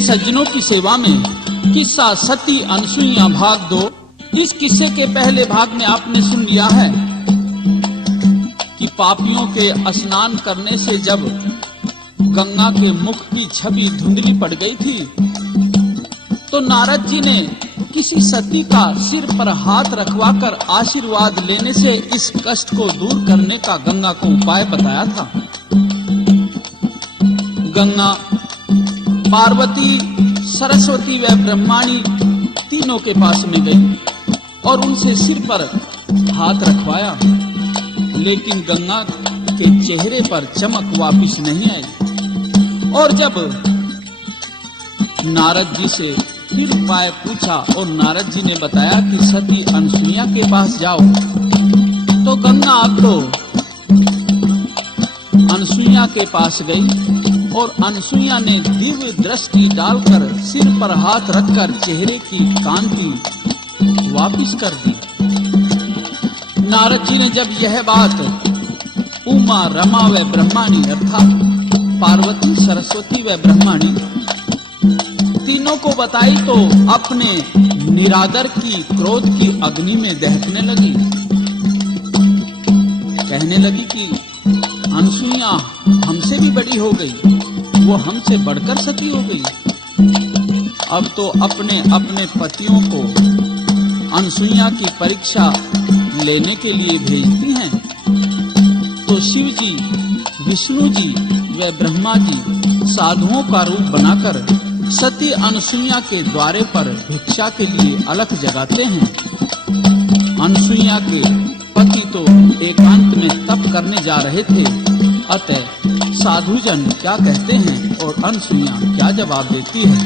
प्रेमी सज्जनों की सेवा में किस्सा सती अनसुईया भाग 2। इस किस्से के पहले भाग में आपने सुन लिया है कि पापियों के स्नान करने से जब गंगा के मुख की छवि धुंधली पड़ गई थी तो नारद जी ने किसी सती का सिर पर हाथ रखवाकर आशीर्वाद लेने से इस कष्ट को दूर करने का गंगा को उपाय बताया था। गंगा, पार्वती, सरस्वती व ब्रह्माणी तीनों के पास में गई और उनसे सिर पर हाथ रखवाया, लेकिन गंगा के चेहरे पर चमक वापिस नहीं आई। और जब नारद जी से फिर उपाय पूछा और नारद जी ने बताया कि सती अनसुईया के पास जाओ, तो गंगा अब तो अनसुईया के पास गई और अनसुईया ने दिव्य दृष्टि डालकर सिर पर हाथ रखकर चेहरे की कांति वापिस कर दी। नारद जी ने जब यह बात उमा, रमा व ब्रह्माणी अर्थात पार्वती, सरस्वती व ब्रह्माणी तीनों को बताई तो अपने निरादर की क्रोध की अग्नि में दहकने लगी। कहने लगी कि अनसुईया हमसे भी बड़ी हो गई, वो हमसे बढ़कर सती हो गई। अब तो अपने अपने पतियों को अनसुईया की परीक्षा लेने के लिए भेजती हैं। तो शिव जी, विष्णु जी व ब्रह्मा जी साधुओं का रूप बनाकर सती अनसुईया के द्वारे पर भिक्षा के लिए अलख जगाते हैं। अनसुईया के पति तो एकांत में तप करने जा रहे थे, अतः साधुजन क्या कहते हैं और अनसुईया क्या जवाब देती है।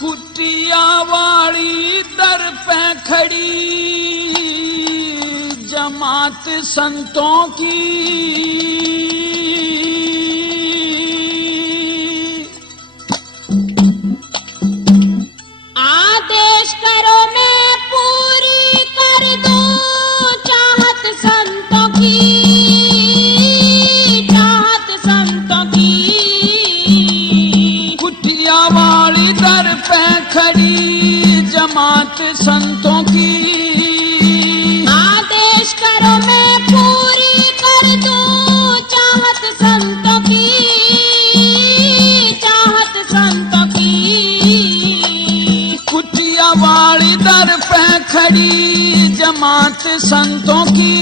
कुटिया वाली दर पे खड़ी जमात संतों की, आदेश करो मैं पूरी कर दूं चाहत संतों की, चाहत संतों की। कुटिया वाली दर पे खड़ी जमात संतों की, आदेश करो मैं पूरी कर दूं चाहत संतों की, चाहत संतों की। कुटिया वाली दर पे खड़ी जमात संतों की,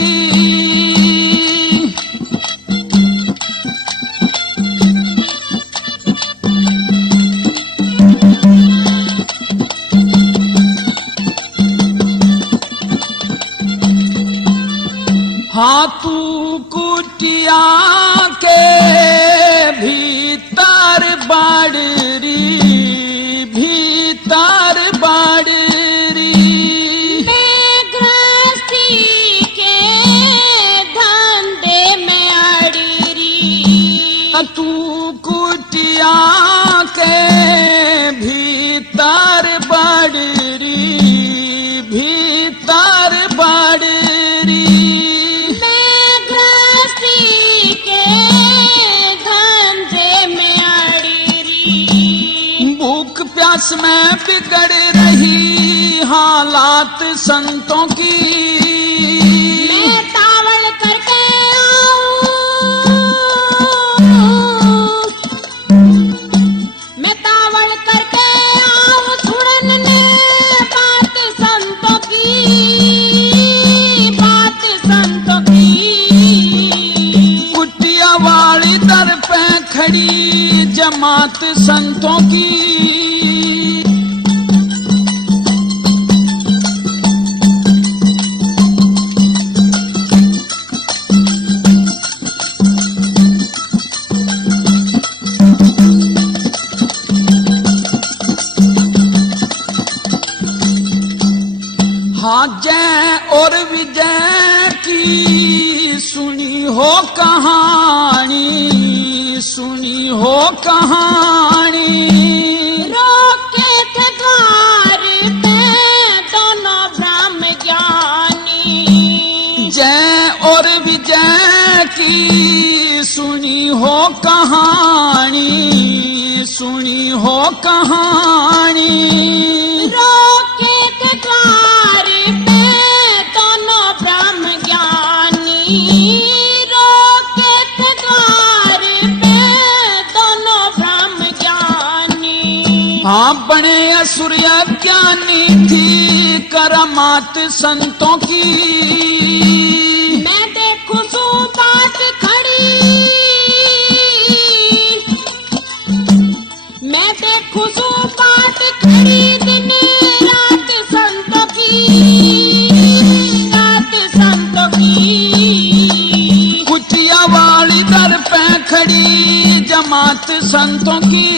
हाँ तू कुटिया के भीतर बाड़री, भीतर बाड़री। मैं गृहस्थी के धंधे में अड़री, तू कुटिया के भीतर बाड़री, भीतर बाड़री। प्यास में बिगड़ रही हालात संतों की, मैं तावड़ करके मैं तावड़ करके आऊं सुनने बात संतों की, बात संतों की। कुटिया वाली दर पे खड़ी जमात संतों की, हाँ जय और विजय की सुनी हो कहानी, सुनी हो कहानी। रोके थे द्वार पे दोनों ब्रह्म ज्ञानी, जय और विजय की हो कहानी, सुनी हो कहानी। रोके थे द्वार पे दोनों ब्रह्म ज्ञानी, रोके थे द्वार पे दोनों ब्रह्म ज्ञानी। हाँ बने असुर ज्ञानी थी करामात संतों की। मैं देखूं सू बात खड़ी, मैं देखूं सू बात खड़ी दिन रात संतों की, रात संतों की। कुटिया वाली दर पे खड़ी जमात संतों की,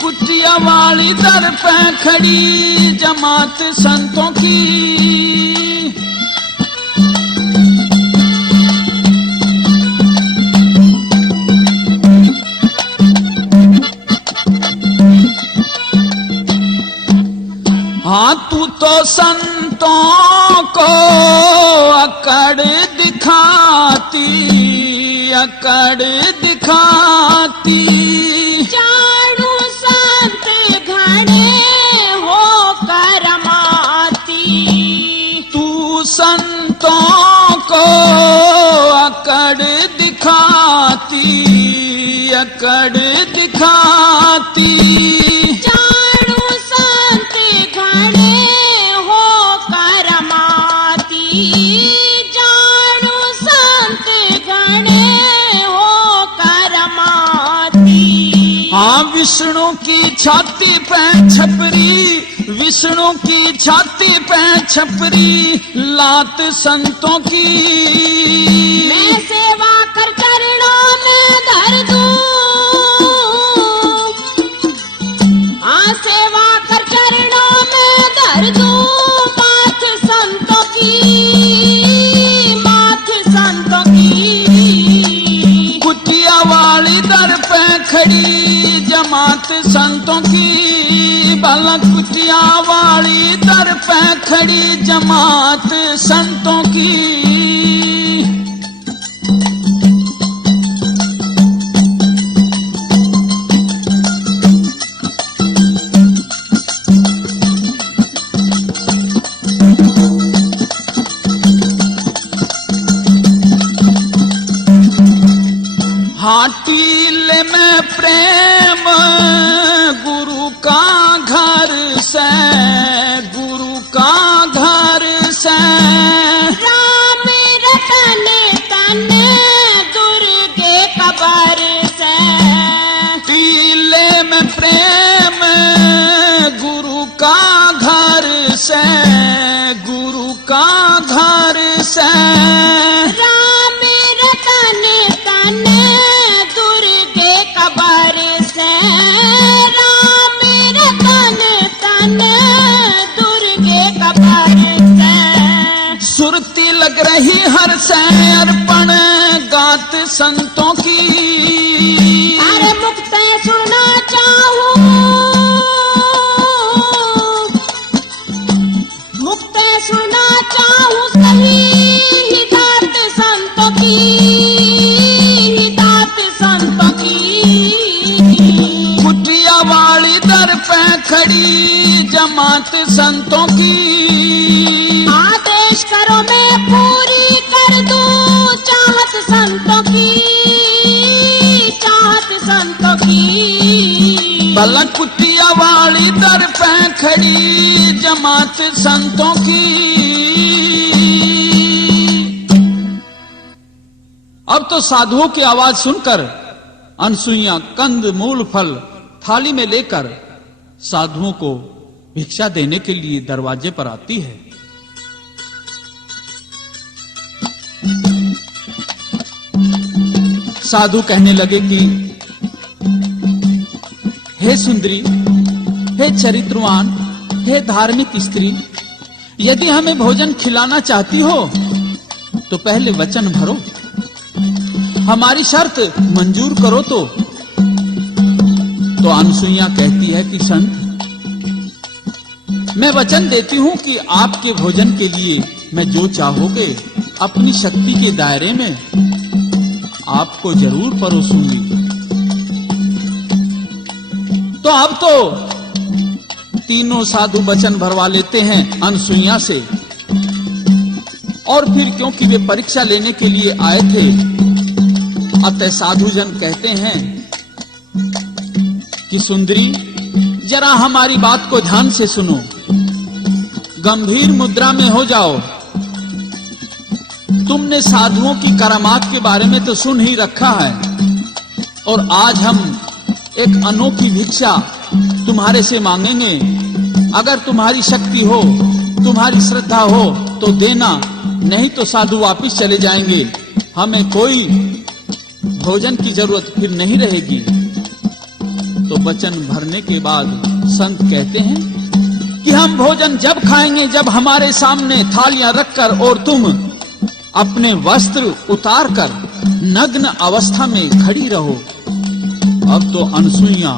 कुटिया वाली दर पे खड़ी जमात संतों की। हाँ तू तो संतों को अकड़ दिखाती, अकड़ दिखाती। चाणू संत घने हो करमाती, तू संतों को अकड़ दिखाती, अकड़ दिखाती। चाणू संत घने हो करमाती, चाणू संत घने हो करमाती। हाँ विष्णु की छाती पे छपरी, विष्णु की छाती पे छपरी लात संतों की। मैं सेवा कर चरणों में धर दूं, हाँ सेवा कर चरणों में धर दूं। माथ संतों की, माथ संतों की। कुटिया वाली दर पे खड़ी जमात संतों की। बाला कुटिया वाली दर पे खड़ी जमात संतों की। हाँ टीले में प्रेम गुरु का घर से, गुरु का घर से। राम रतन तन दुर्गे कबर से, टीले में प्रेम गुरु का घर से, गुरु का घर से। राम रतन तन दुर्गे कबर से, राम रतन तन दुर्गे कबर से। सुरती लग रही हर से अर्पण गात संतों की। अरे मुक्त सुनना चाहूं, मुक्त सुनना चाहूं सही हिदायत संतों की, हिदायत संतों की। कुटिया वाली दर पे खड़ी जमात संतों की। आदेश करो मैं पूरी कर दूं चाहत संतों की, चाहत संतों की। भला कुटिया वाली दर पे खड़ी जमात संतों की। अब तो साधुओं की आवाज सुनकर अनसुईया कंद मूल फल थाली में लेकर साधुओं को भिक्षा देने के लिए दरवाजे पर आती है। साधु कहने लगे कि हे सुंदरी, हे चरित्रवान, हे धार्मिक स्त्री, यदि हमें भोजन खिलाना चाहती हो तो पहले वचन भरो, हमारी शर्त मंजूर करो। तो अनसुईया कहती है कि संत, मैं वचन देती हूं कि आपके भोजन के लिए मैं जो चाहोगे अपनी शक्ति के दायरे में आपको जरूर परोसूंगी। तो अब तो तीनों साधु वचन भरवा लेते हैं अनसुईया से, और फिर क्योंकि वे परीक्षा लेने के लिए आए थे, अतः साधुजन कहते हैं कि सुंदरी, जरा हमारी बात को ध्यान से सुनो, गंभीर मुद्रा में हो जाओ। तुमने साधुओं की करामात के बारे में तो सुन ही रखा है, और आज हम एक अनोखी भिक्षा तुम्हारे से मांगेंगे। अगर तुम्हारी शक्ति हो, तुम्हारी श्रद्धा हो तो देना, नहीं तो साधु वापिस चले जाएंगे, हमें कोई भोजन की जरूरत फिर नहीं रहेगी। तो वचन भरने के बाद संत कहते हैं कि हम भोजन जब खाएंगे जब हमारे सामने थालियां रखकर और तुम अपने वस्त्र उतार कर नग्न अवस्था में खड़ी रहो। अब तो अनसुईया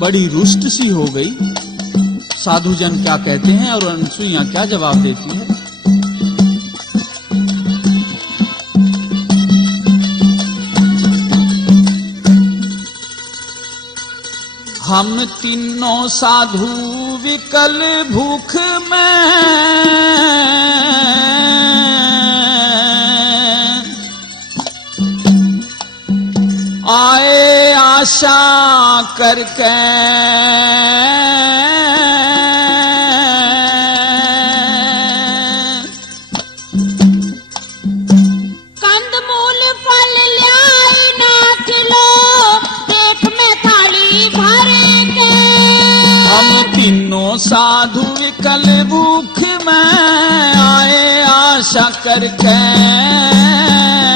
बड़ी रुष्ट सी हो गई। साधुजन क्या कहते हैं और अनसुईया क्या जवाब देती है? हम तीनों साधु विकल भूख में आए आशा करके, कंदमूल फल ल्याई नाथ लो, देख में थाली भर के। हम तीनों साधु विकल भूख में आए आशा करके,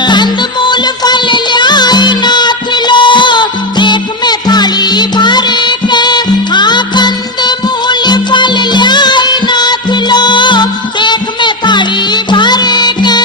कंदमूल फल ल्याई नाथ लो, देख में थाली भर के। हाँ, कंदमूल फल ल्याई नाथ लो, देख में थाली भर के।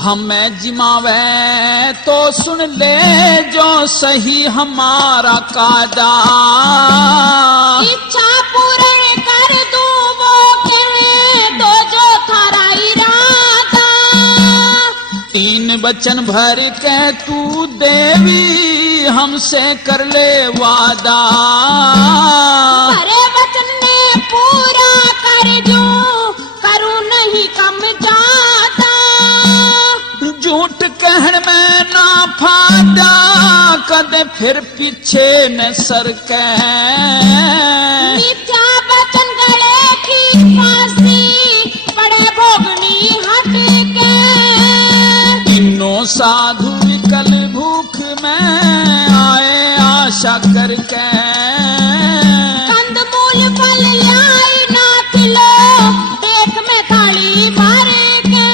हमें जिमावे तो सुन ले जो सही हमारा कायदा, इच्छा पूर्ण कर दूं वो कहे तो जो थारा इरादा। तीन वचन भर के तू देवी हमसे कर ले वादा, भरे वचन ने पूरा कर दूं, करूं नहीं कम ज्यादा। झूठ कहने में ना फायदा, कदे फिर पीछे न सरके। मिथ्या वचन गले की फांसी, पड़े भोगनी हट के। तीनों साधु विकल भूख में आए आशा करके, कंदमूल फल ल्याई नाथ लो, देख में थाली भर के।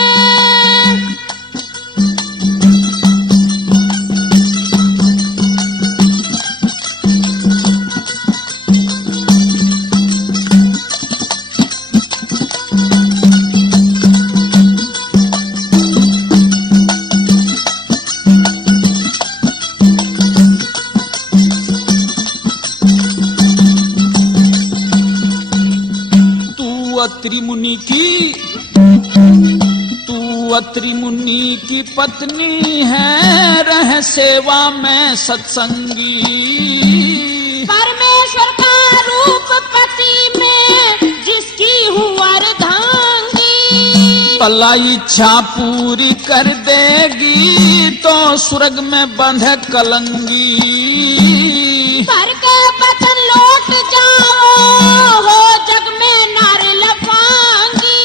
अत्रि मुनि की पत्नी है, रह सेवा में सत्संगी। परमेश्वर का रूप पति में जिसकी हूँ अर्धांगी। पला इच्छा पूरी कर देगी तो स्वर्ग में बंधे कलंगी। पर के बचन लौट जाओ, हो जग में नार लफांगी।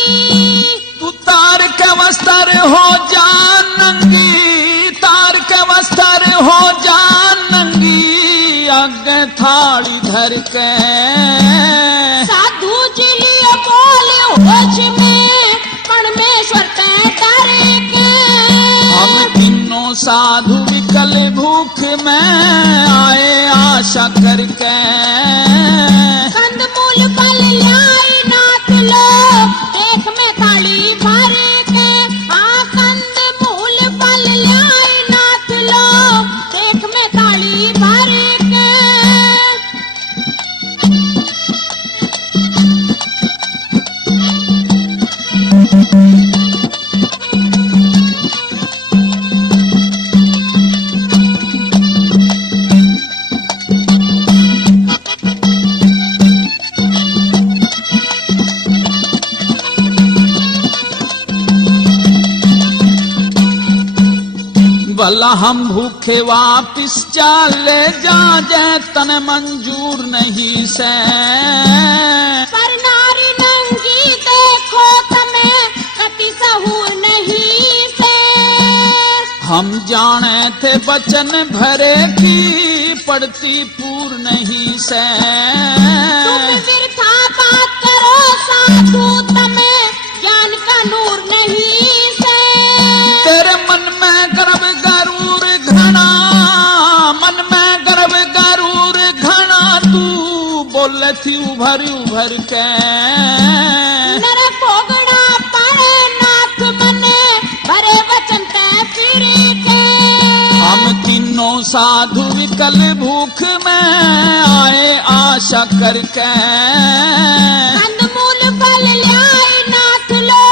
तू तार के वस्त्र हो जा नंगी, तार के वस्त्र हो जा नंगी, आगे थाली धर के। साधु जी लिए बोले होश में, परमेश्वर ते डर के। हम तीनों साधु विकल भूख में आए आशा करके। कंदमूल फल लाई नाथ लो, देख में थाली भर के। हाँ, कंदमूल फल लाई भला हम भूखे वापिस चाले जाजे तन मंजूर नहीं से पर नारी नंगी देखो तमे कति सहूर नहीं से हम जाने थे बचन भरे की पड़ती पूर नहीं से तुम बिरथा बात करो साधु तमे ज्ञान का नूर नहीं से तेरे मन में गर्व गरूर घना मन में गर्व गरूर घना तू बोले थी उभर उभर के नर भोगड़ा पड़े नाथ मने भरे वचन ते फिरी के हम तीनों साधु विकल भूख में आए आशा करके कंदमूल फल ल्याई नाथ लो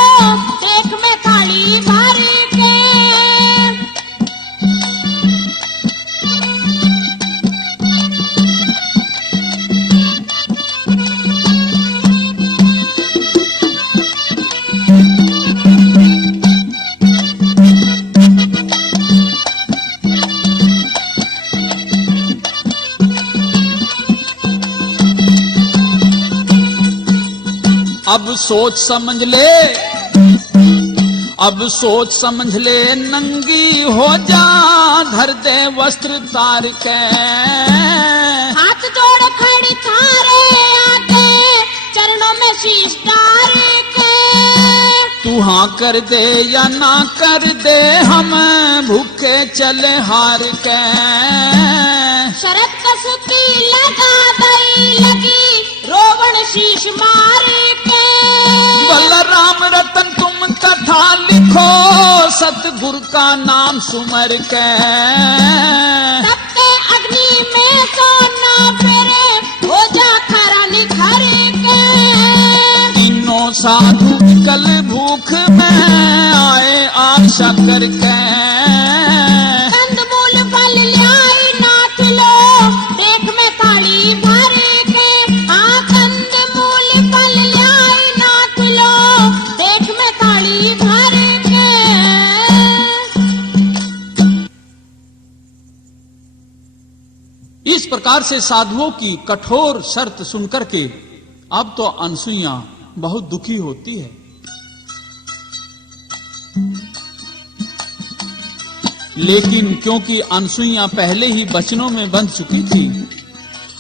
देख में थाली भरी के अब सोच समझ ले अब सोच समझ ले नंगी हो जा धर दे वस्त्र तार के हाथ जोड़ खड़ी थारे आगे चरणों में शीश डाल के तू हाँ कर दे या ना कर दे हम भूखे चले हार के शरत कसती लगा दई लगी रोवण शीश मार के बलराम रतन तुम कथा लिखो सतगुरु का नाम सुमर के तपते अग्नि में सोना फेरे हो जा खरा निखर के तीनों साधु कल भूख में आए आशा करके कंदमूल फल ल्याई नाथ लो देख में थाली भरी के हाँ कंदमूल फल ल्याई नाथ लो देख में थाली भरी के इस प्रकार से साधुओं की कठोर शर्त सुनकर के अब तो अनसुईया बहुत दुखी होती है। लेकिन क्योंकि अनसुईया पहले ही वचनों में बंध चुकी थी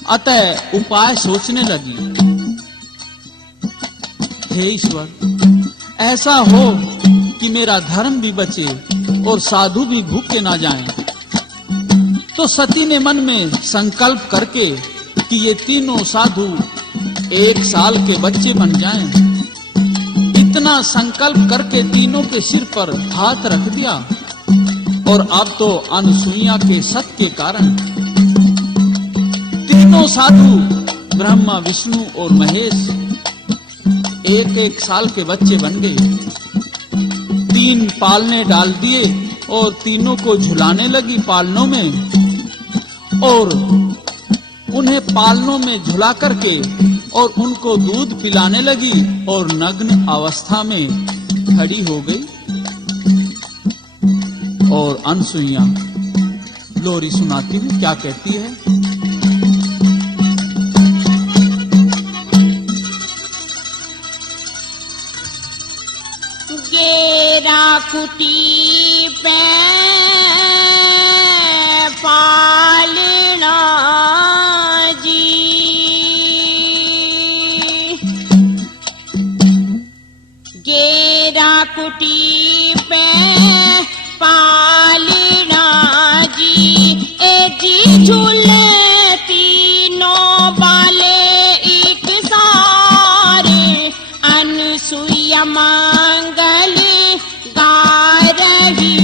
अतः उपाय सोचने लगी। हे ईश्वर ऐसा हो कि मेरा धर्म भी बचे और साधु भी भूखे ना जाएं। तो सती ने मन में संकल्प करके कि ये तीनों साधु 1 साल के बच्चे बन जाएं। इतना संकल्प करके तीनों के सिर पर हाथ रख दिया और अब तो अनसुईया के सत के कारण तीनों साधु ब्रह्मा विष्णु और महेश 1-1 साल के बच्चे बन गए। 3 पालने डाल दिए और तीनों को झुलाने लगी पालनों में और उन्हें पालनों में झुला करके और उनको दूध पिलाने लगी और नग्न अवस्था में खड़ी हो गई। और अनसुईया लोरी सुनाती है, क्या कहती है? गेरा कुटी पे पालना जी गेरा कुटी पे पालना जी ए जी झूले तीनों बाले एक सारे अनसुईया मंगल गा रही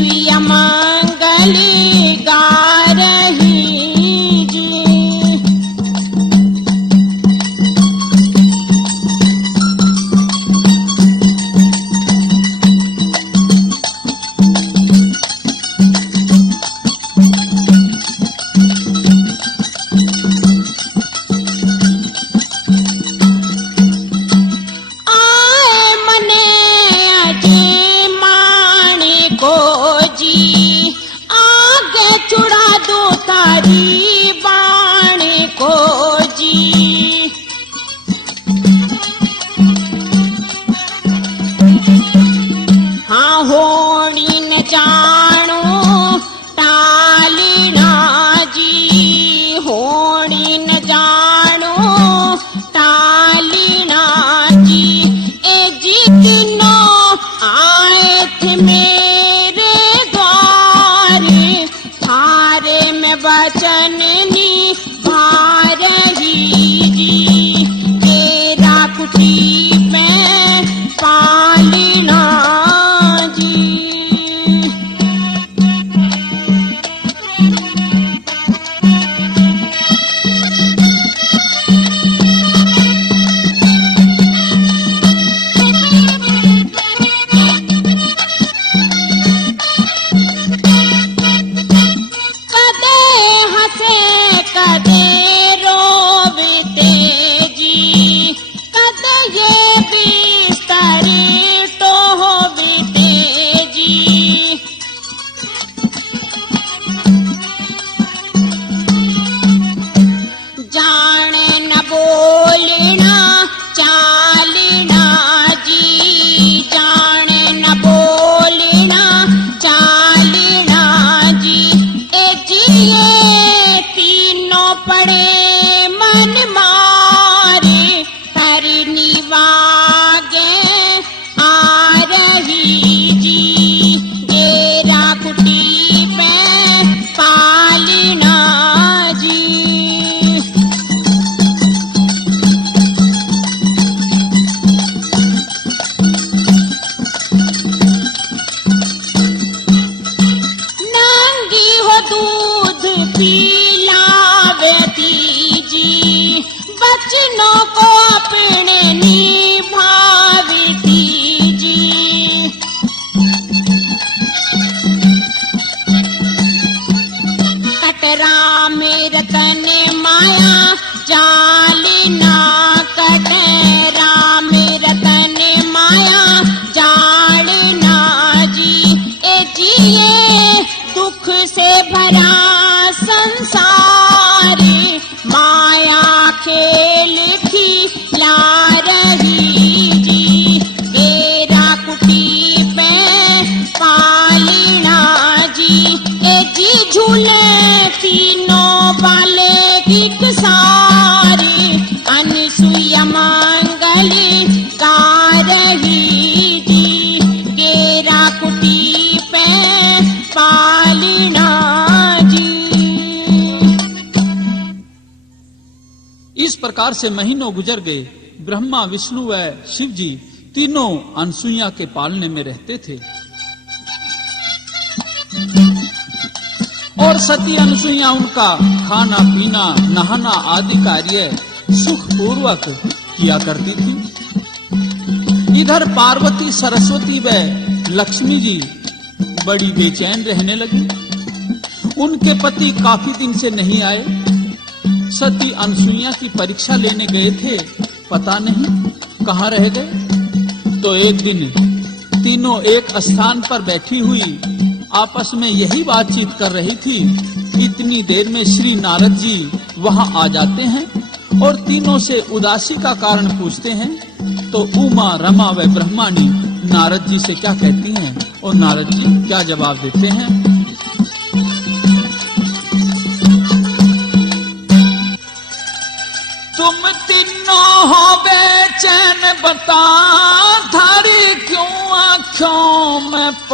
अनसुईया मंगली गा रही जी। प्रकार से महीनों गुजर गए। ब्रह्मा, विष्णु व शिव जी तीनों अनसुईया के पालने में रहते थे और सती अनसुईया उनका खाना पीना नहाना आदि कार्य सुख पूर्वक किया करती थी। इधर पार्वती, सरस्वती व लक्ष्मी जी बड़ी बेचैन रहने लगी। उनके पति काफी दिन से नहीं आए। सती अनसुईया की परीक्षा लेने गए थे, पता नहीं कहाँ रह गए। तो एक दिन तीनों एक स्थान पर बैठी हुई आपस में यही बातचीत कर रही थी। इतनी देर में श्री नारद जी वहां आ जाते हैं और तीनों से उदासी का कारण पूछते हैं। तो उमा, रमा व ब्रह्माणी नारद जी से क्या कहती हैं और नारद जी क्या जवाब देते हैं। तुम तीनों हो बेचैन, बता थारी क्यों आँखों में पानी।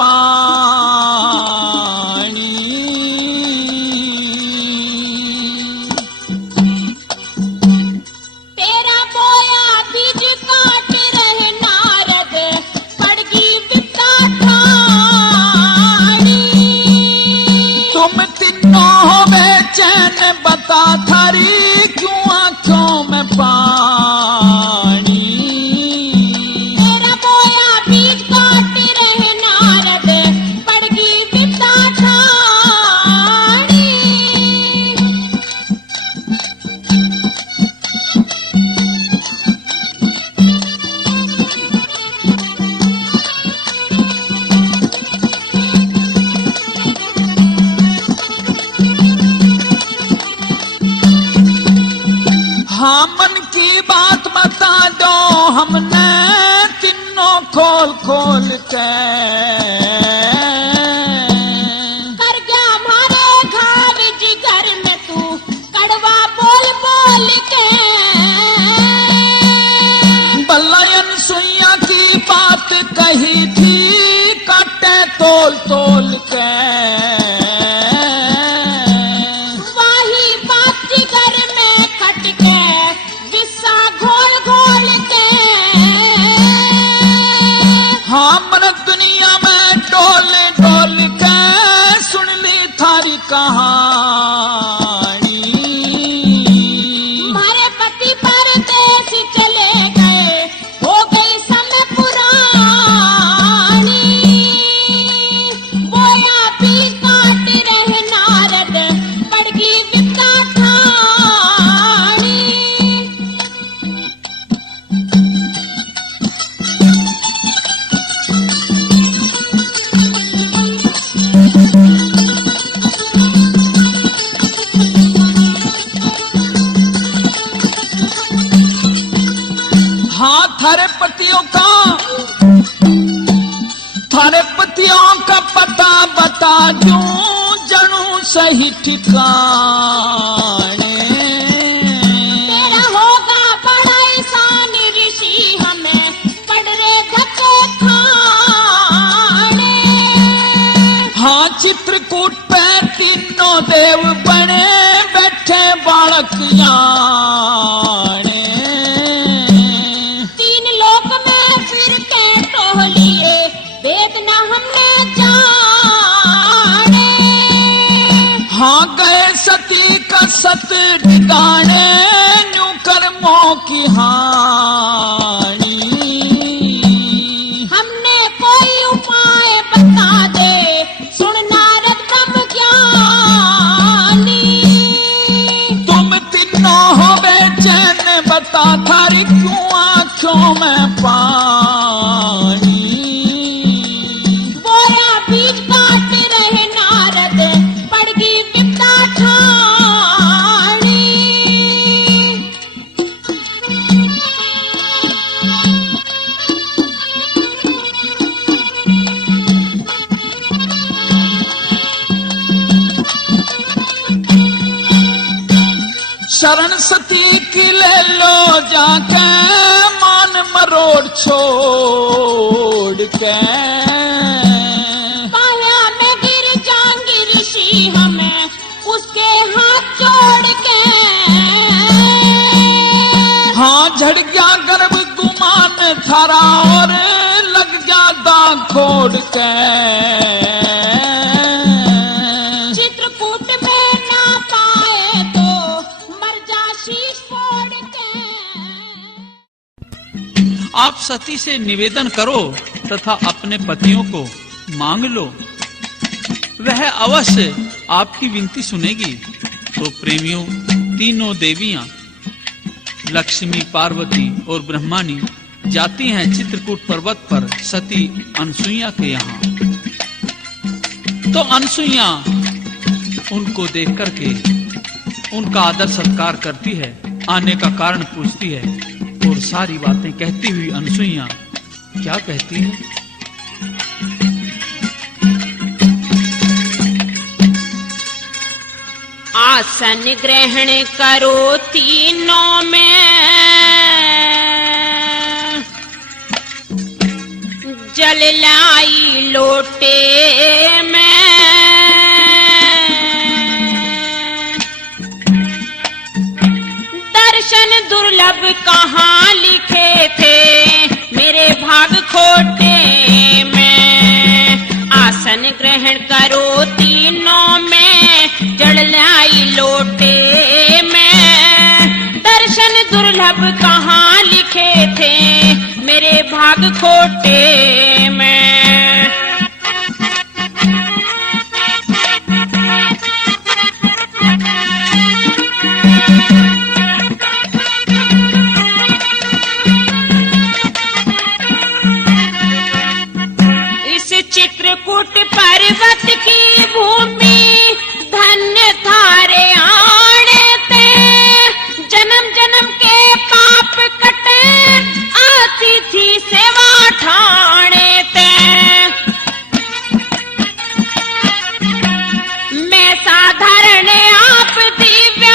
तेरा बोया बीज काट रहे नारद, पड़गी बिता ठाणी। बता थारी क्यों आंखों में पानी। तेरा बोया बीज काटी रहे नारद पड़गी बिता ठाणी। हाँ मन की बात बता दो हमने तीनों खोल खोल के। कर गया मारे घाव जिगर में तू कड़वा बोल बोल के। बल्लयन सुइया की बात कही थी काटे तोल तोल के। वाही बात जिगर में खटके विस्सा घोल घोल के। हाँ मन दुनिया में डोल डोल के सुन ली थारी कहानी। हमारे पति परदेश चले गए हो गई समय पुरानी। बोया बीज काट रहे नारद पड़गी विपदा ठाणी। हाँ थारे पतियों का पता बता दूं जनू सही ठिकाने। तेरा होगा बड़ा ईसान ऋषि हमें पड़ रहे धक्के खाने। हाँ चित्रकूट पे तीनों देव बने बैठे बालक याने। तीन लोक में फिर के टोहलिए वेद न हमने जाने। हाँ गए सती का सत ठिकाने न्यू कर्मों की हानि। हमने कोई उपाय बता दे सुन नारद ब्रह्म ज्ञानी। तुम तीनों हो बेचैन बता थारी क्यों आंखों में पानी। बोया बीज काट रहे नारद पड़गी विपदा ठाणी। शरण सती की ले लो जाके मान मरोड़ छोड़ के। काया में गिर जाएंगे ऋषि हमें उसके हाथ जोड़ के। हाँ झड़ गया गर्भ गुमान थारा और लग गया दाग खोड़ के। चित्रकूट में ना पाए तो मर जा शीश फोड़ के। आप सती से निवेदन करो तथा अपने पतियों को मांग लो, वह अवश्य आपकी विनती सुनेगी। तो प्रेमियों तीनों देवियां लक्ष्मी, पार्वती और ब्रह्मानी जाती हैं चित्रकूट पर्वत पर सती अनसुईया के यहाँ। तो अनसुईया उनको देख करके उनका आदर सत्कार करती है, आने का कारण पूछती है और सारी बातें कहती हुई अनसुईया क्या कहती है। आसन ग्रहण करो तीनों में जल लाई लोटे में। दर्शन दुर्लभ कहाँ लिखे थे मेरे भाग खोटे में। आसन ग्रहण करो तीनों में जल लाई लोटे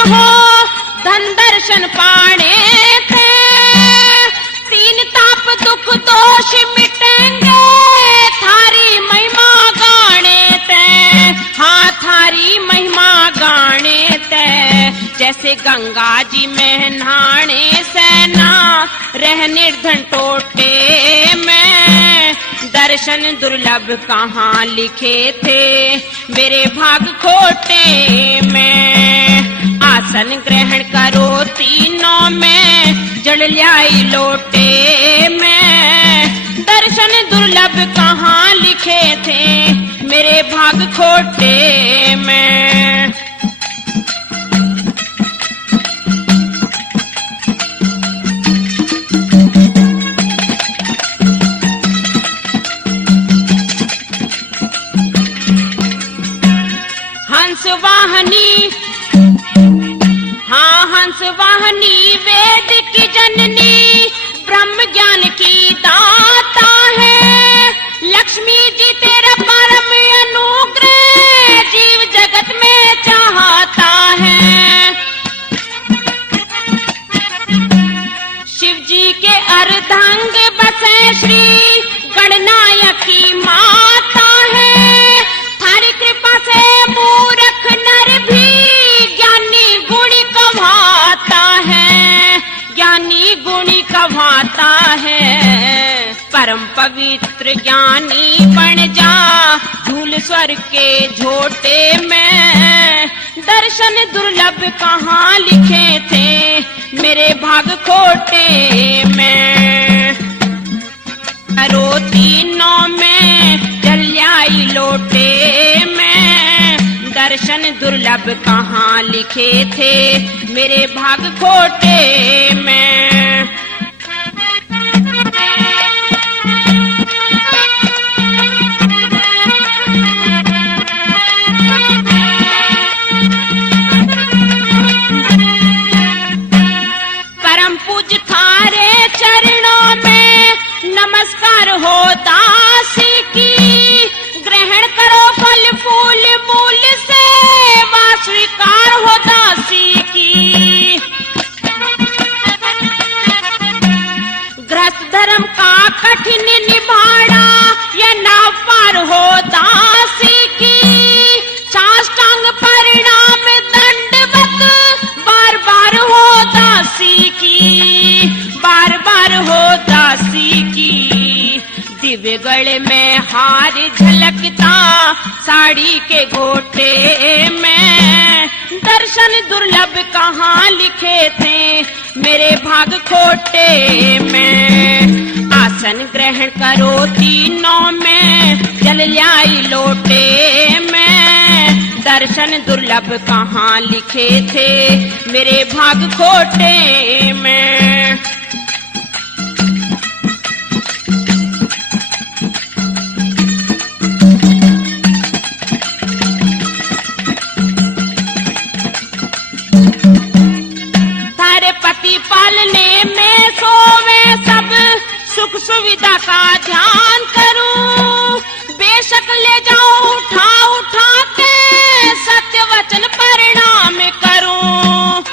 हो धन दर्शन पाने थे, तीन ताप दुख दोष मिटेंगे थारी महिमा गाने ते, हाँ थारी महिमा गाने ते। जैसे गंगा जी में नहाने से ना रह निर्धन टोटे में, दर्शन दुर्लभ कहाँ लिखे थे मेरे भाग खोटे में। आसन ग्रहण करो तीनों में जड़ ल्याई लोटे में, दर्शन दुर्लभ कहाँ लिखे थे मेरे भाग खोटे में। हंस वाहनी, हाँ हंस वाहनी वेद की जननी, ब्रह्म ज्ञान की दाता है। लक्ष्मी जी तेरा परम अनुग्रह जीव जगत में चाहता है। शिव जी के अर्धांग बसे श्री गणनायक की माता है। थारी कृपा से मूर्ख नर भी ज्ञानी गुणी कहाता है, ज्ञानी गुणी कहाता है। परम पवित्र ज्ञानी बन जा झूल स्वर्ग के झोटे में, दर्शन दुर्लभ कहाँ लिखे थे मेरे भाग खोटे में। करो तीनों में जल्याई लोटे में, दर्शन दुर्लभ कहाँ लिखे थे मेरे भाग खोटे में। परम पूज थारे चरणों में नमस्कार हो दासी की, ग्रहण करो फल फूल मूल से स्वीकार हो दासी की। गृहस्थ धर्म का कठिन निभाना यह नाव पार हो दासी की, साष्टांग परिणाम दंडवत बार बार हो दासी की, बार बार हो दासी की। दिव्य गले में हार झलकता साड़ी के गोटे में, दर्शन दुर्लभ कहाँ लिखे थे मेरे भाग खोटे में। आसन ग्रहण करो तीनों में जल ल्याई लोटे में, दर्शन दुर्लभ कहाँ लिखे थे मेरे भाग खोटे में। पालने में सोवे सब सुख सुविधा का ध्यान करूं, बेशक ले जाओ उठा उठा के सत्य वचन परिणाम करूं।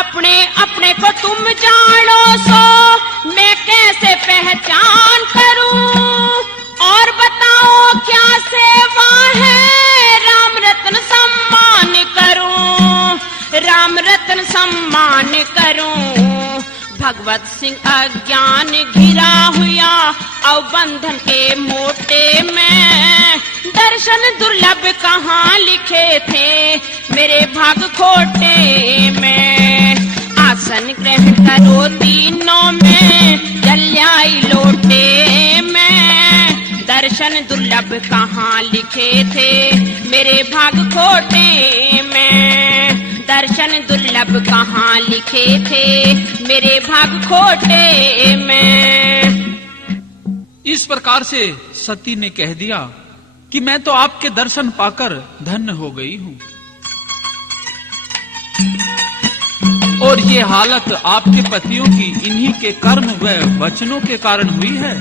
अपने अपने को तुम जानो सो मैं कैसे पहचान करूं, और बताओ क्या सेवा है राम रत्न सम्मान करूं, राम रत्न सम्मान करूं। भगवत सिंह अज्ञान घिरा हुआ अवबंधन के मोटे में, दर्शन दुर्लभ कहाँ लिखे थे मेरे भाग खोटे में। आसन ग्रहण करो तीनों में जल्याई लोटे में, दर्शन दुर्लभ कहाँ लिखे थे मेरे भाग खोटे में, दर्शन दुर्लभ कहाँ लिखे थे मेरे भाग खोटे में। इस प्रकार से सती ने कह दिया कि मैं तो आपके दर्शन पाकर धन्य हो गई हूँ, और ये हालत आपके पतियों की इन्हीं के कर्म व वचनों के कारण हुई है।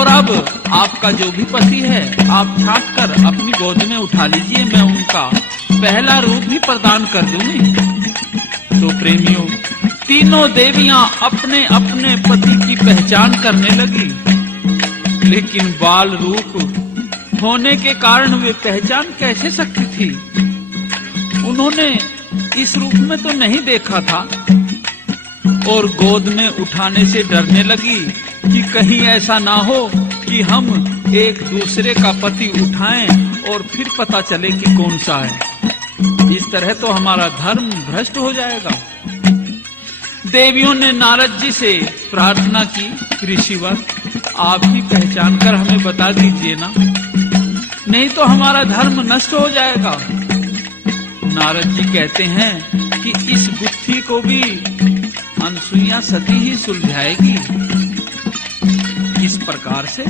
और अब आपका जो भी पति है आप छाट कर अपनी गोद में उठा लीजिए, मैं उनका पहला रूप भी प्रदान कर दूंगी। तो प्रेमियों, तीनों देवियां अपने अपने पति की पहचान करने लगी, लेकिन बाल रूप होने के कारण वे पहचान कैसे सकती थी? उन्होंने इस रूप में तो नहीं देखा था और गोद में उठाने से डरने लगी कि कहीं ऐसा ना हो कि हम एक दूसरे का पति उठाएं और फिर पता चले कि कौन सा है। इस तरह तो हमारा धर्म भ्रष्ट हो जाएगा। देवियों ने नारद जी से प्रार्थना की, ऋषिवर आप ही पहचान कर हमें बता दीजिए ना, नहीं तो हमारा धर्म नष्ट हो जाएगा। नारद जी कहते हैं कि इस गुत्थी को भी अनसुईया सती ही सुलझाएगी। किस प्रकार से?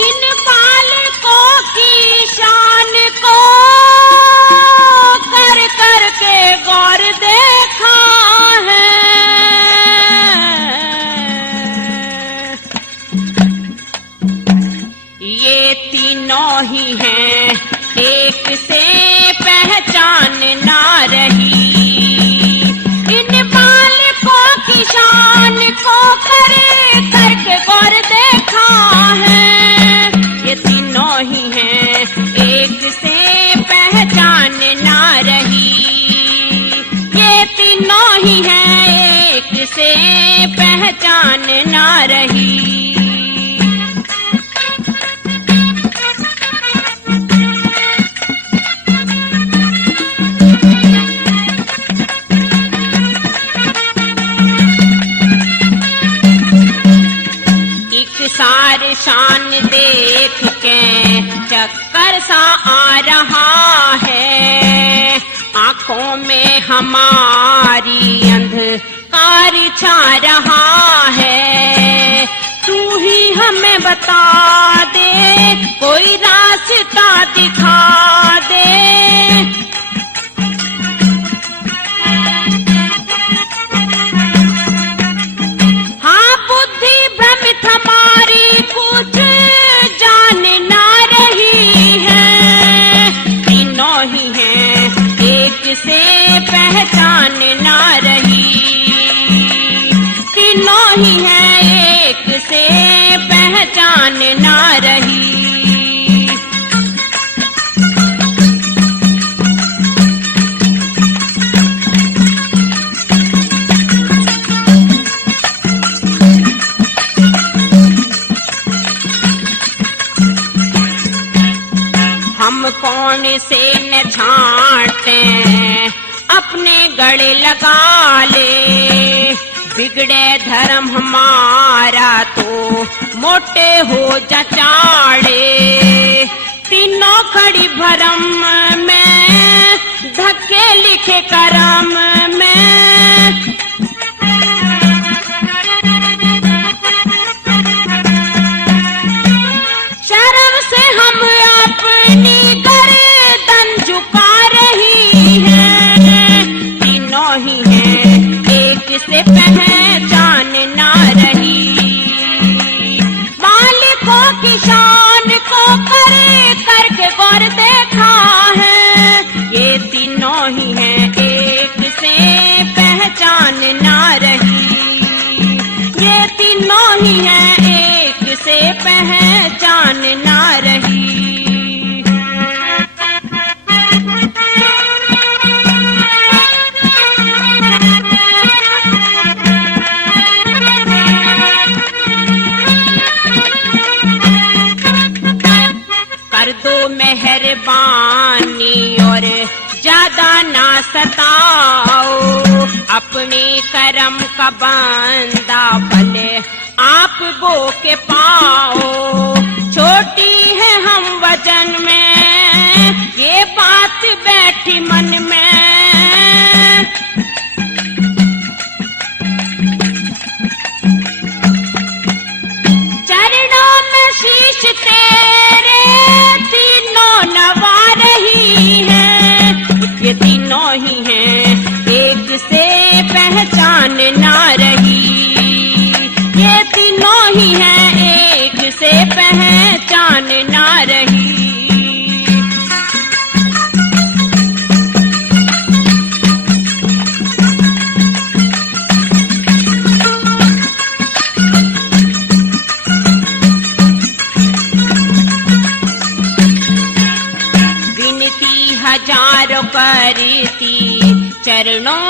इन बालकों की शान को कर कर के गौर देखा है, ये तीनों ही हैं एक से पहचान ना रही। इन बालकों की शान को कर करके गौर देखा है, ये तीनों ही हैं एक से पहचान ना रही। ये तीनों ही हैं एक से पहचान ना रही। सार शान देख के चक्कर सा आ रहा है, आंखों में हमारी अंधकार छा रहा है। तू ही हमें बता दे, कोई रास्ता दिखा दे। हाँ बुद्धि भ्रमित हमारी कुछ जान ना रही है, तीनों ही हैं एक से पहचान ना रही। तीनों ही हैं एक से पहचान ना रही। हम कौन से न छांटे अपने गले लगा ले, बिगड़े धर्म हमारा तो मोटे हो जा चाड़े। तीनों खड़ी भरम में धक्के लिखे करम में, शर्म से हम अपनी गर्दन झुका रही हैं। तीनों ही हैं एक से पहचान ना रही। मालिकों की शान को कर करके गौर देखा है, ये तीनों ही हैं एक से पहचान ना रही। ये तीनों ही हैं एक से पहचान ना रही। कर दो मेहरबानी और ज्यादा ना सताओ, अपने करम का बंदा भले आप बो के पाओ। छोटी है हम वजन में, ये बात बैठी मन में। चरणों में शीश तेरे तीनों नवा रही है, ये तीनों ही हैं एक से पहचान ना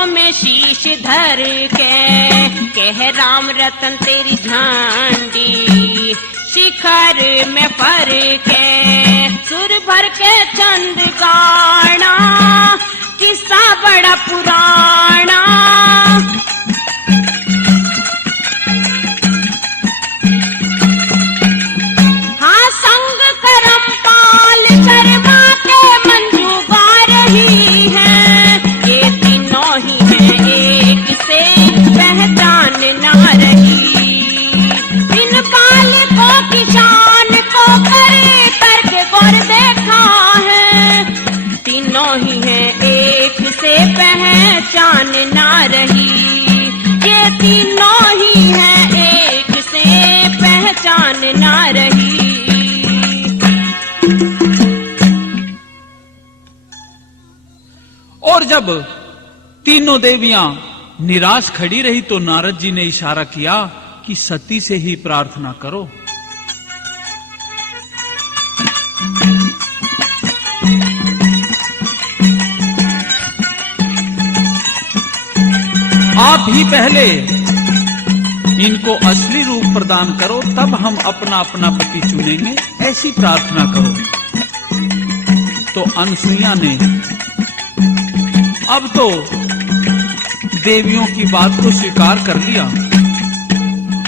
चरणों में शीश धर के कह राम रतन तेरी झांडी शिखर में फर के सुर भर के चंद गाना किस्सा बड़ा पुराना। हाँ संग करम पाल शर्मा के मंजू गा रही है, ये तीनों ही हैं एक से पहचान ना रही। इन पाल को किसान को करे करके गौर देखा है, तीनों ही हैं एक से पहचान ना रही। ये तीनों ही हैं एक से पहचान ना रही। और जब तीनों देवियां निराश खड़ी रही तो नारद जी ने इशारा किया कि सती से ही प्रार्थना करो। आप ही पहले इनको असली रूप प्रदान करो, तब हम अपना अपना पति चुनेंगे, ऐसी प्रार्थना करो। तो अनसुईया ने अब तो देवियों की बात को स्वीकार कर लिया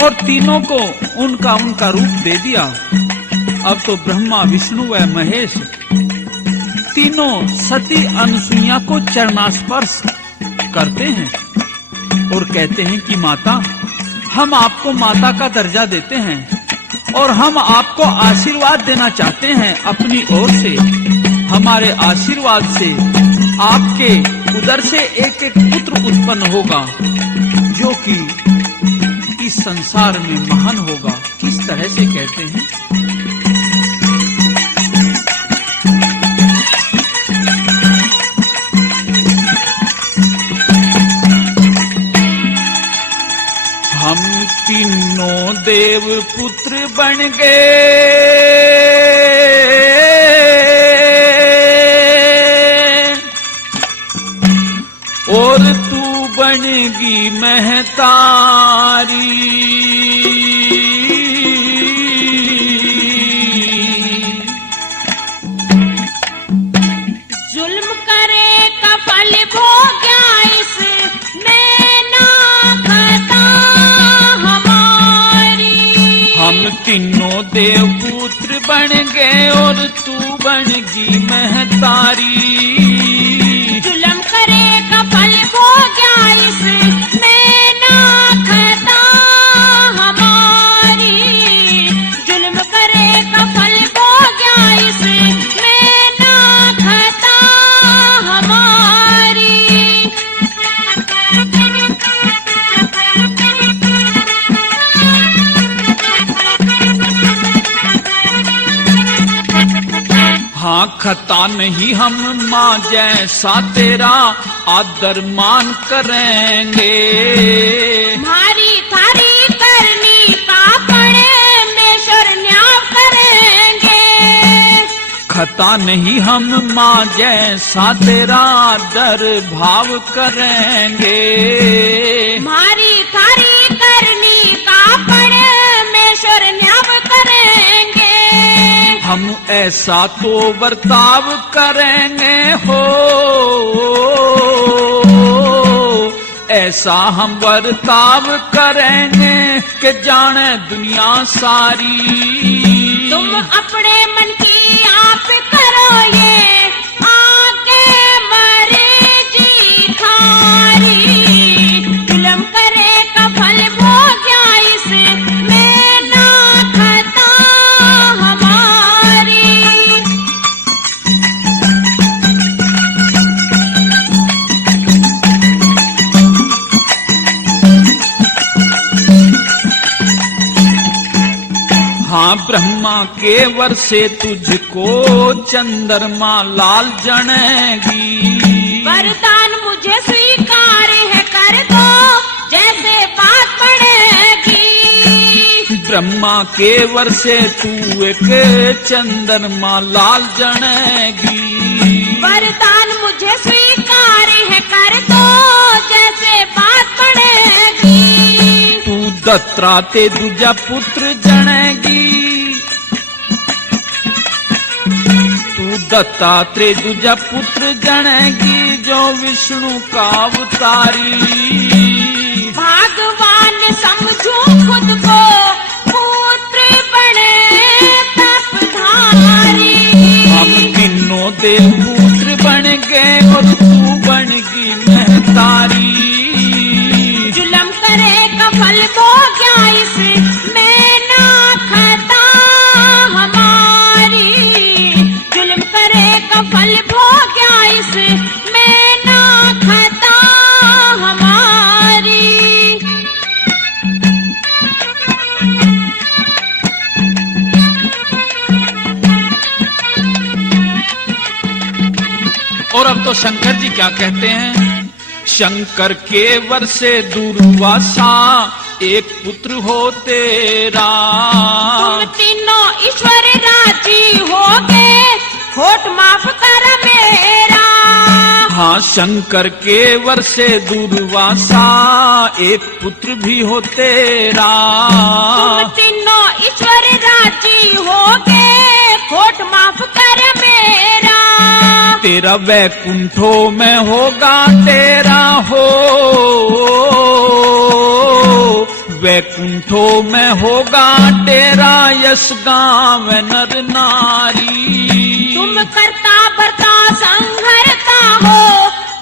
और तीनों को उनका उनका रूप दे दिया। अब तो ब्रह्मा विष्णु व महेश तीनों सती अनसुईया को चरणास्पर्श करते हैं और कहते हैं कि माता, हम आपको माता का दर्जा देते हैं और हम आपको आशीर्वाद देना चाहते हैं अपनी ओर से। हमारे आशीर्वाद से आपके उदर से एक एक पुत्र उत्पन्न होगा जो कि इस संसार में महान होगा। किस तरह से कहते हैं? हम तीनों देव पुत्र बन गए और तू बनेगी महतारी। जुल्म करे का फल भोग्या इसमें ना खता हमारी। हम तीनों देव पुत्र बन गए और तू बनेगी महतारी। जुल्म करे का फल भोग्या इसमें ना खता हमारी। जुल्म करे का फल भोग्या इसमें ना खता हमारी। हाँ खता नहीं, हम माँ जैसा तेरा आदर मान करेंगे। हमारी थारी करनी का पड़े मेश्वर न्याय करेंगे। खता नहीं, हम माँ जैसा तेरा आदर भाव करेंगे। हमारी थारी करनी का पड़े मेश्वर न्याय करेंगे। हम ऐसा तो बर्ताव करेंगे हो, ऐसा हम बर्ताव करेंगे कि जाने दुनिया सारी। तुम अपने मन की आप करो ये आगे मर्जी खारी। जुल्म करे का फल भोग्या इसमें ना खता हमारी। हाँ ब्रह्मा के वर से तुझको चंद्रमा लाल जनेगी। वरदान मुझे स्वीकार है कर दो जैसे बात पड़ेगी। ब्रह्मा के वर से तू एक चंद्रमा लाल जनेगी। वरदान मुझे स्वीकार है कर दो दत्रा ते दूजा पुत्र जनेगी, तू दत्तात्रेय दूजा पुत्र जनेगी, जो विष्णु का अवतारी। भगवान समझू खुद को पुत्र बने तपधारी। हम तीनों देव पुत्र बन गए और तू बनगी महतारी। जुलम करे का फल भोग्या इसमें ना खता हमारी। जुलम करे का फल भोग्या इसमें ना खता हमारी। और अब तो शंकर जी क्या कहते हैं? शंकर के वर से दुर्वासा एक पुत्र हो तेरा। तुम तीनों ईश्वर राजी हो गए, खोट माफ कर मेरा। हाँ, शंकर के वर से दुर्वासा एक पुत्र भी हो तेरा। तुम तीनों ईश्वर राजी हो गए, खोट माफ कर मेरा। तेरा वैकुंठो में होगा तेरा हो, वैकुंठो में होगा तेरा यश गाँव नर नारी। तुम करता बरता संघरता हो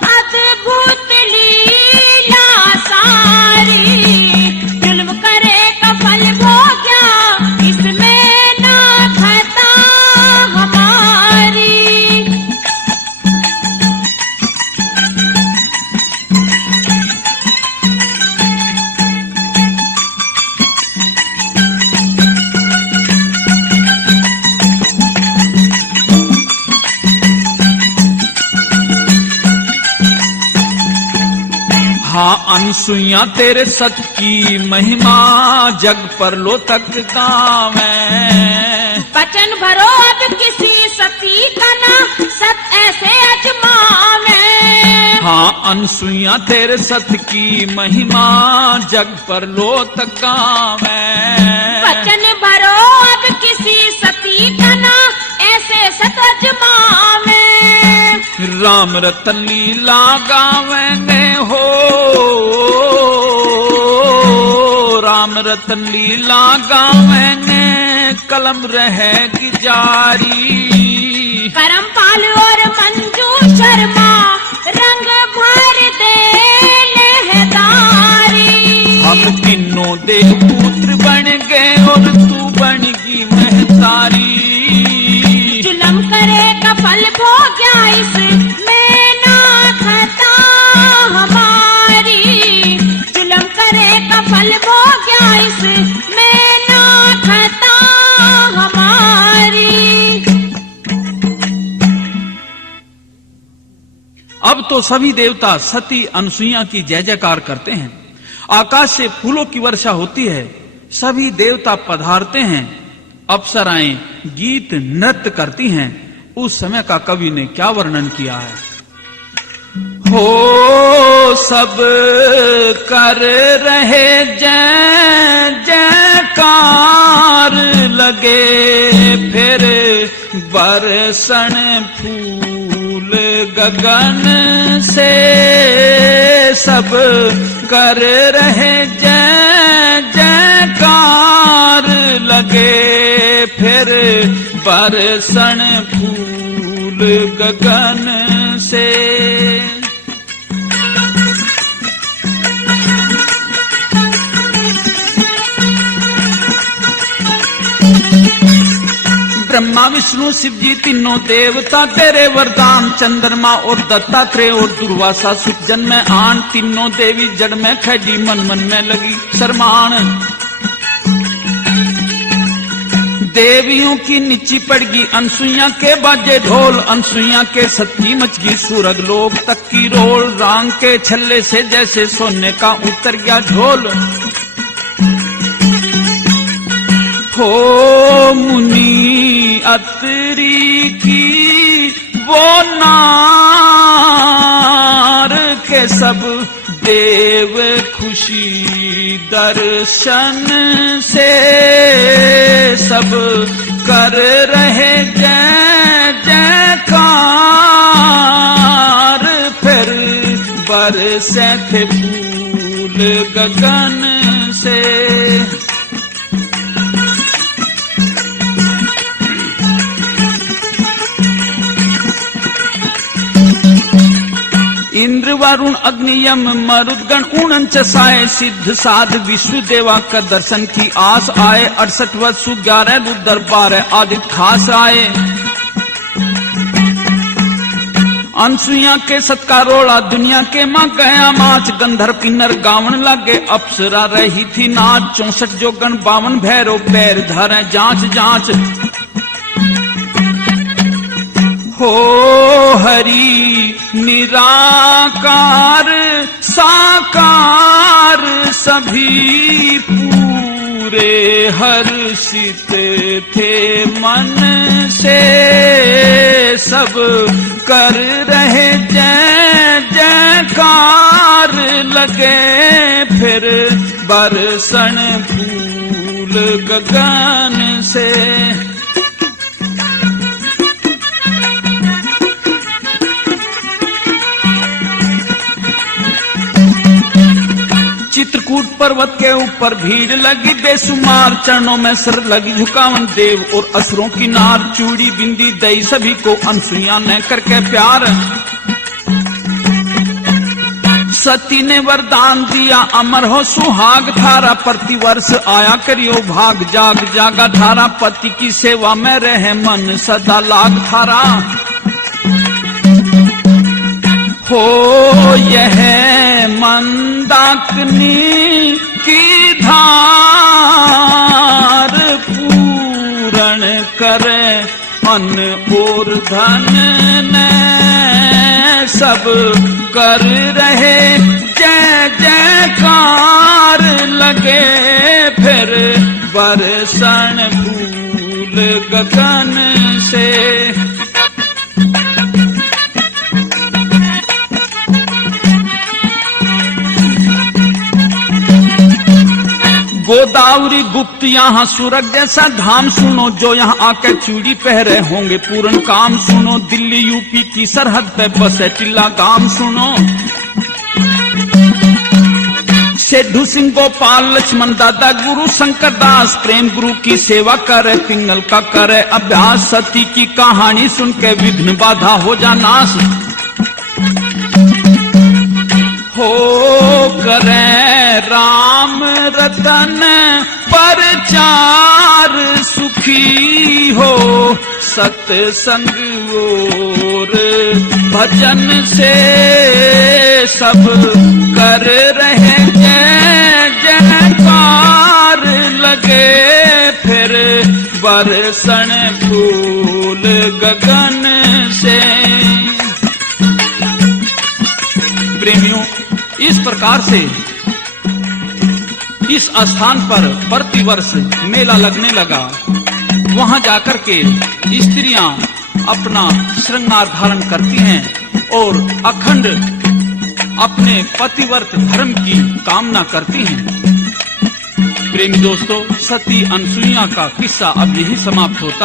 अद्भुत लीला सारी। जुल्म करे का फल भोग्या इसमें ना खता हमारी। हाँ, अनसुईया तेरे सत की महिमा जग पर लो तक गावे। वचन भरो अब किसी सती का ना सत ऐसे अजमावे। हाँ, अनसुईया तेरे सत की महिमा जग पर लो तक गावे। वचन भरो अब किसी सती का ना ऐसे सत अजमावे। राम रतन लीला गावेंगे हो, राम रतन लीला गावेंगे, कलम रहेगी जारी। करमपाल और मंजू शर्मा रंग भर दे लहदारी। हम तीनों देव पुत्र बन गए और तू बनगी महतारी। जुलम करे का फल भोग्या इसमें ना खता हमारी। जुलम करे का फल भोग्या इसमें ना खता हमारी। अब तो सभी देवता सती अनसुईया की जय जयकार करते हैं। आकाश से फूलों की वर्षा होती है, सभी देवता पधारते हैं, अप्सराएं गीत नृत्य करती हैं। उस समय का कवि ने क्या वर्णन किया है? हो सब कर रहे जय जयकार लगे, फिर बरसन फूल गगन से। सब कर रहे जय जयकार लगे, फिर बरसन फूल गगन से। ब्रह्मा विष्णु शिव जी तीनों देवता तेरे वरदान, चंद्रमा और दत्तात्रेय और दुर्वासा सुख जन में आन। तीनों देवी जड़ में खड़ी मन मन में लगी शरमान। देवियों की नीची पड़गी अनसुईया के बाजे ढोल, अनसुईया के सती मचगी सूरग लोग तक की रोल। रांग के छल्ले से जैसे सोने का उतर गया झोल। हो मुनि अतरी की वो नार के सब देव खुशी दर्शन से सब कर रहे जय जयकार, फिर बरसे थे फूल गगन से। इंद्र वरुण अग्नि यम मरुदगण उनंच साए, सिद्ध साध विश्व देवा का दर्शन की आस आए। 68 वसु 11 रुद्र 12 आदित्य खास आए। अनसुईया के सत्कारोड़ा दुनिया के माँ गया माच, गंधर्व किन्नर गावन लगे अप्सरा रही थी नाच। 64 जोगन 52 भैरव पैर धरे जांच जांच। हो हरि निराकार साकार सभी पूरे हर्षित थे मन से, सब कर रहे जय जयकार लगे, फिर बरसन फूल गगन से। चित्रकूट पर्वत के ऊपर भीड़ लगी बेसुमार, चरणों में सिर लगी झुकावन देव और असुरों की नार। चूड़ी बिंदी दई सभी को अनसुईया ने करके प्यार। सती ने वरदान दिया अमर हो सुहाग थारा, प्रतिवर्ष आया करियो भाग जाग जागा धारा। पति की सेवा में रहे मन सदा लाग थारा। हो यह मंदाकिनी की धार, पूरण करे अन्न और धन ने, सब कर रहे जय जयकार लगे, फिर बरसन फूल गगन से। गोदावरी गुप्त यहाँ सूरज जैसा धाम, सुनो जो यहाँ आकर चूड़ी पहरे होंगे पूर्ण काम। सुनो दिल्ली यूपी की सरहद पे बसे टिल्ला गांव, सुनो सेठू सिंह गोपाल लक्ष्मण दादा गुरु शंकर दास, प्रेम गुरु की सेवा करे पिंगल का करे अभ्यास। सती की कहानी सुन के विघ्न बाधा हो जा नाश। हो करे राम रतन परचार, सुखी हो सत्संग और भजन से, सब कर रहे जय जयकार लगे, फिर बरसन फूल गगन से। प्रेमियों, इस प्रकार से इस स्थान पर प्रतिवर्ष मेला लगने लगा। वहां जाकर के स्त्रियां अपना श्रृंगार धारण करती हैं और अखंड अपने पतिव्रत धर्म की कामना करती हैं। प्रेमी दोस्तों, सती अनसुईया का किस्सा अब यही समाप्त होता है।